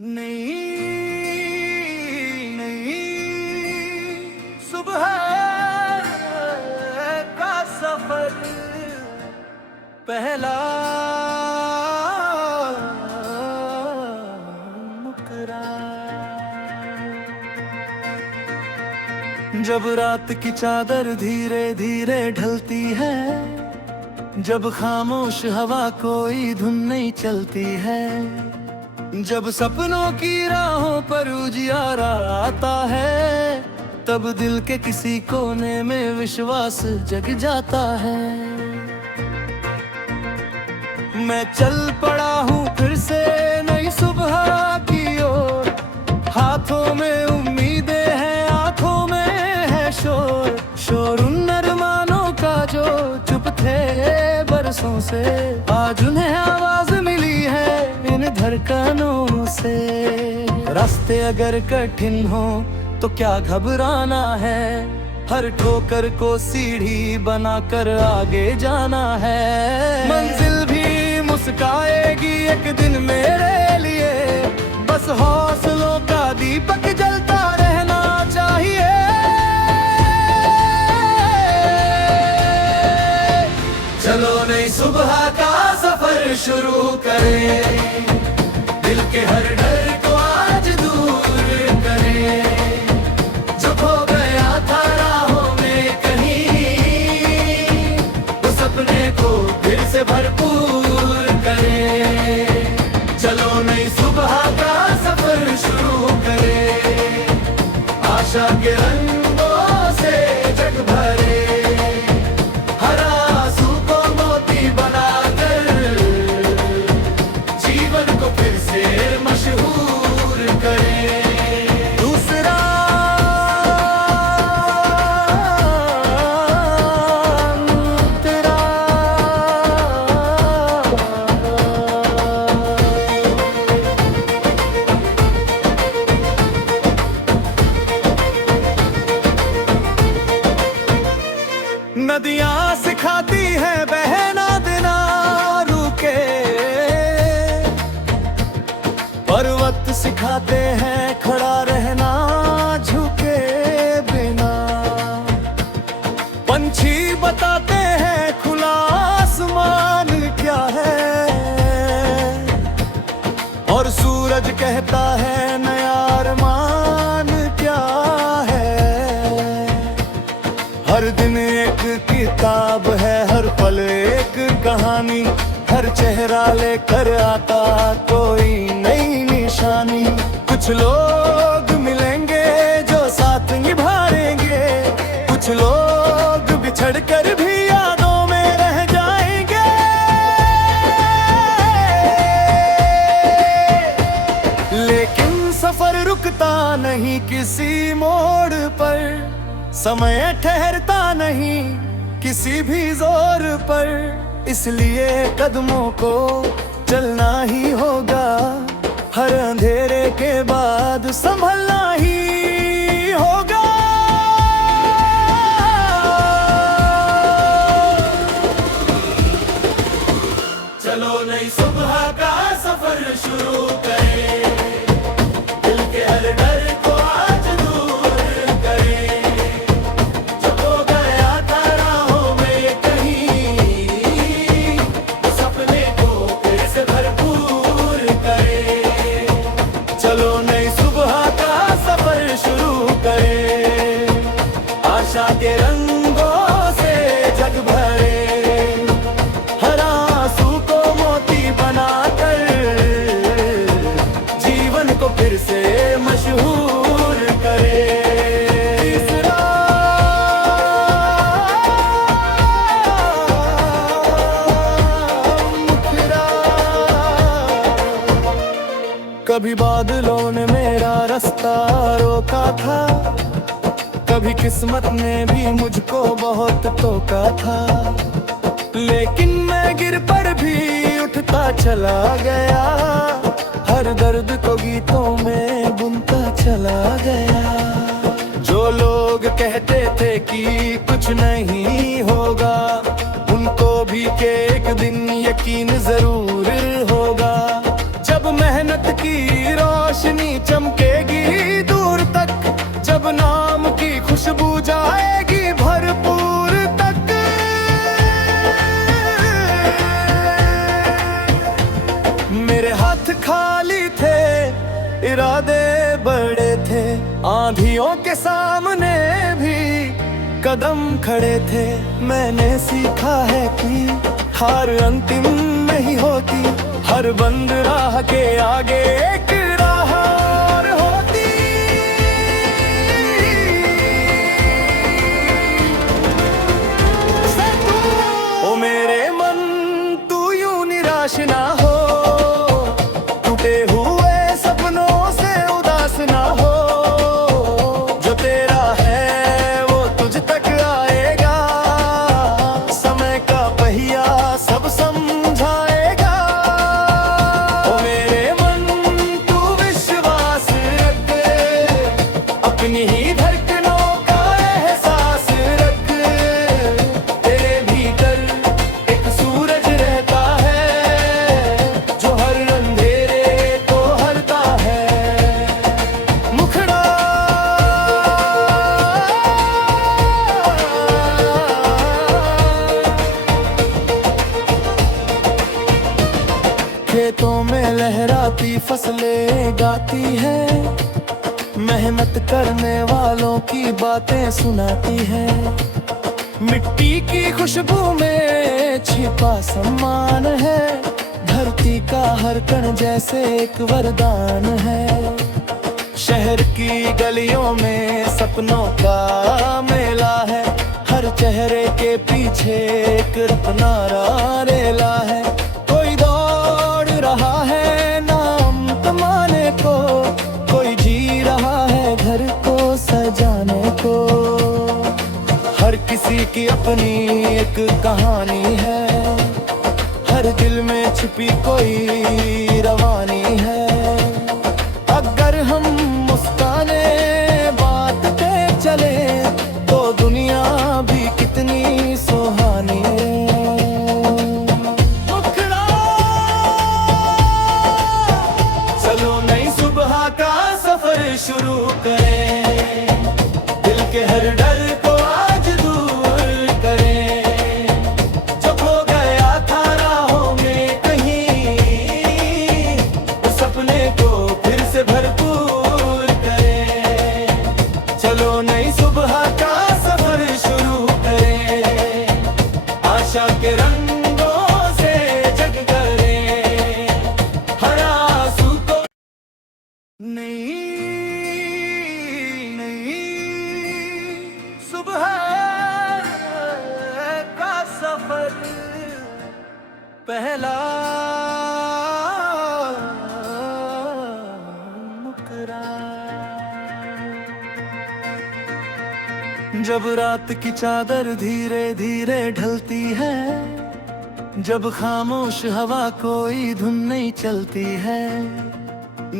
नई नई सुबह का सफर पहला मुकरा। जब रात की चादर धीरे धीरे ढलती है, जब खामोश हवा कोई धुन नहीं चलती है, जब सपनों की राहों पर उजियारा आता है, तब दिल के किसी कोने में विश्वास जग जाता है। मैं चल पड़ा हूँ फिर से नई सुबह की ओर, हाथों में उम्मीदें हैं, आंखों में है शोर, शोर उन अरमानों का जो चुप थे बरसों से, आज उन्हें आवाज मिली है इन धड़कनों से। रास्ते अगर कठिन हो तो क्या घबराना है, हर ठोकर को सीढ़ी बनाकर आगे जाना है। मंजिल भी मुस्काएगी एक दिन मेरे लिए, बस हौसलों का दीपक जलता रहना चाहिए। चलो नई सुबह का सफर शुरू करें, दिल के हर डर को आज दूर करें, जो खो गया था राहों में कहीं, उस सपने को फिर से भरपूर करें। चलो नई सुबह का सफर शुरू करें, आशा के रंगों से जग भरे, मशहूर करें। दूसरा तेरा नदियाँ सिखाती है बहना देना रुके, पर्वत सिखाते हैं खड़ा रहना झुके बिना, पंछी बताते हैं खुला आसमान क्या है, और सूरज कहता है नया अरमान क्या है। हर दिन एक किताब है, हर पल एक कहानी, हर चेहरा लेकर आता कोई नई निशानी। कुछ लोग मिलेंगे जो साथ निभाएंगे, कुछ लोग बिछड़कर भी यादों में रह जाएंगे। लेकिन सफर रुकता नहीं किसी मोड़ पर, समय ठहरता नहीं किसी भी जोर पर, इसलिए कदमों को चलना ही होगा, हर अंधेरे के बाद संभलना ही होगा। चलो नई सुबह का सफर शुरू करें, दिल के हर डर को आज दूर करें, जो खो गया था राहों में कहीं, उस सपने को फिर से भरपूर करें। चलो नई सुबह का सफर शुरू करें, आशा के रंगों से जग भरे, हर आंसू को मोती बनाकर जीवन को फिर से मशहूर करें। कभी बादलों ने मेरा रास्ता रोका था, कभी किस्मत ने भी मुझको बहुत टोका था, लेकिन मैं गिर पर भी उठता चला गया, हर दर्द को गीतों में बुनता चला गया। जो लोग कहते थे कि कुछ नहीं होगा, उनको भी के एक दिन यकीन जरूर होगा। जब मेहनत की रोशनी चमकेगी दूर तक, जब नाम की खुशबू जाएगी भरपूर तक। मेरे हाथ खाली थे, इरादे बड़े थे, आंधियों के सामने भी कदम खड़े थे। मैंने सीखा है कि हार अंतिम नहीं होती, हर बंद राह के आगे एक राह और होती। ओ मेरे मन, तू यूं निराश ना हो, टूटे हुए सपनों से उदास ना हो। जो तेरा है वो तुझ तक आएगा, समय का पहिया सब समझाएगा। ओ मेरे मन, तू विश्वास रख, अपनी ही धड़कनों का एहसास रख। तेरे भीतर एक सूरज रहता है, जो हर अंधेरे को हरता है। मुखड़ा खेतों में लहराती फसलें गाती है, मेहनत करने वालों की बातें सुनाती है। मिट्टी की खुशबू में छिपा सम्मान है, धरती का हर कण जैसे एक वरदान है। शहर की गलियों में सपनों का मेला है, हर चेहरे के पीछे एक अपना रेला है। कोई दौड़ रहा है नाम कमाने को, कोई जी रहा है घर को सजाने को। हर किसी की अपनी एक कहानी है, हर दिल में छिपी कोई रवानी है। अगर हम मुस्काने बातते चले, तो दुनिया भी कितनी सुहानी है। मुखड़ा चलो नई सुबह का सफर शुरू करें, दिल के हर डर को आज दूर करें। जो खो गया था राहों में कहीं, उस सपने को फिर से भरपूर करें। चलो नई सुबह का सफर शुरू करें, आशा के रंगों से जग करें। हर आंसू को नई सुबह का सफर पहला मुकरा। जब रात की चादर धीरे धीरे ढलती है, जब खामोश हवा कोई धुन नहीं चलती है,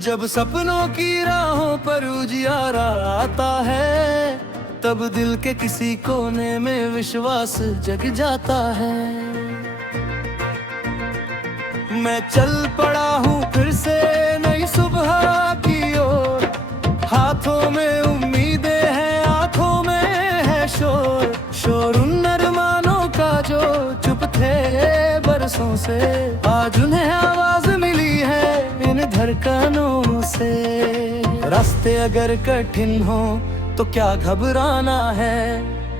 जब सपनों की राहों पर उजियारा आता है, तब दिल के किसी कोने में विश्वास जग जाता है। मैं चल पड़ा हूँ फिर से नई सुबह की ओर, हाथों में उम्मीदें हैं, आंखों में है शोर। शोर उन अरमानों का जो चुप थे बरसों से, आज उन्हें आवाज मिली है इन धड़कनों से। रास्ते अगर कठिन हो तो क्या घबराना है,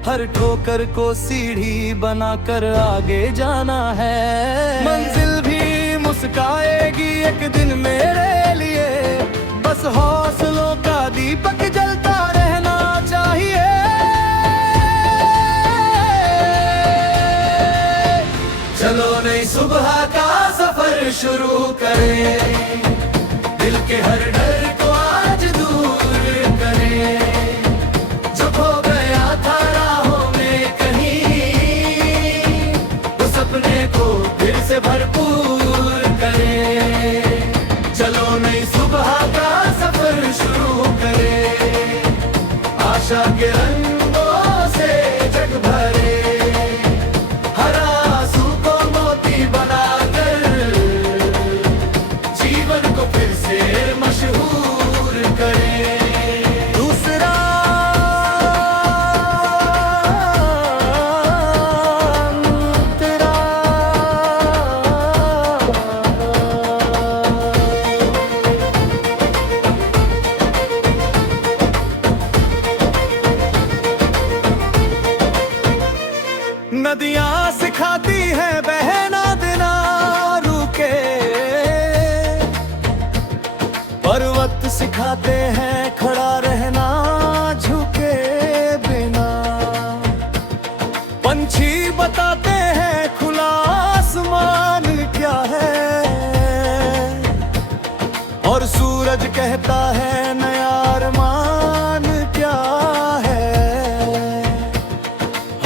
हर ठोकर को सीढ़ी बनाकर आगे जाना है। मंजिल भी मुस्काएगी एक दिन मेरे लिए, बस हौसलों का दीपक जलता रहना चाहिए। चलो नई सुबह का सफर शुरू करें, दिल के हर डर को आज दूर करें। जो खो गया था राहों में कहीं, उस सपने को फिर से भरपूर करें। चलो नई सुबह का सफर शुरू करें, आशा के रंगों से जग भरे। हर आंसू को मोती बनाकर जीवन को फिर से मशहूर मोहब्बत सिखाते हैं खड़ा रहना झुके बिना। पंछी बताते हैं खुला आसमान क्या है, और सूरज कहता है नया अरमान क्या है।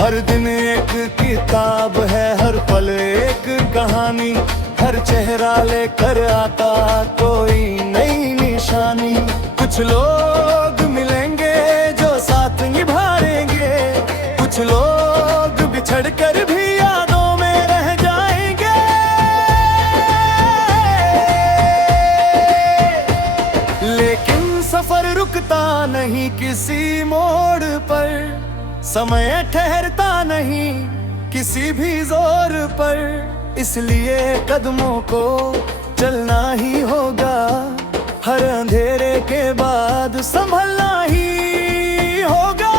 हर दिन एक किताब है, हर पल एक कहानी, हर चेहरा लेकर आता कोई नई निशानी। कुछ लोग मिलेंगे जो साथ निभाएंगे, कुछ लोग बिछड़कर भी यादों में रह जाएंगे। लेकिन सफर रुकता नहीं किसी मोड़ पर, समय ठहरता नहीं किसी भी जोर पर। इसलिए कदमों को चलना ही होगा, हर अंधेरे के बाद संभलना ही होगा।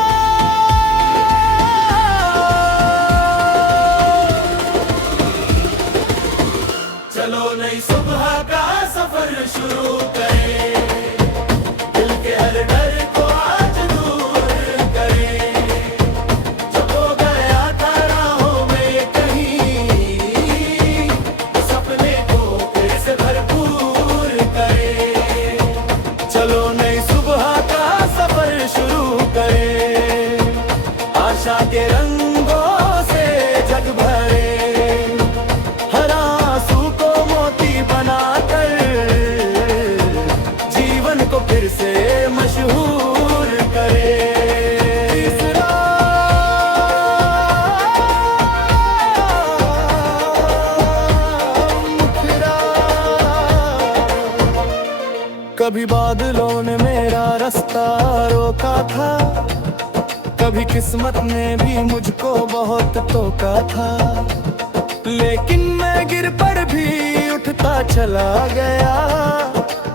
चलो नई सुबह का सफर शुरू करें, दिल के हर डर को आज दूर करें। जब हो गया था राहों में कहीं, सपने को फिर से भरपूर करें। चलो नई सुबह का सफर शुरू करें, आशा के रंगों से जग भरे। हर आंसू को मोती बनाकर जीवन को फिर से मशहूर करे। कभी बादलों ने मेरा रास्ता रोका था, कभी किस्मत ने भी मुझको बहुत टोका था। लेकिन मैं गिर पर भी उठता चला गया,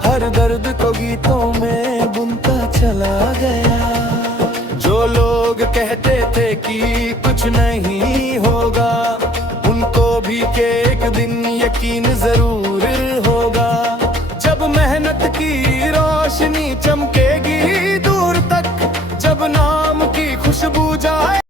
हर दर्द को गीतों में बुनता चला गया। जो लोग कहते थे कि कुछ नहीं होगा, उनको भी कि एक दिन यकीन जरूर होगा। जब मेहनत की रोशनी चमकेगी दूर तक, जब नाम की खुशबू जाए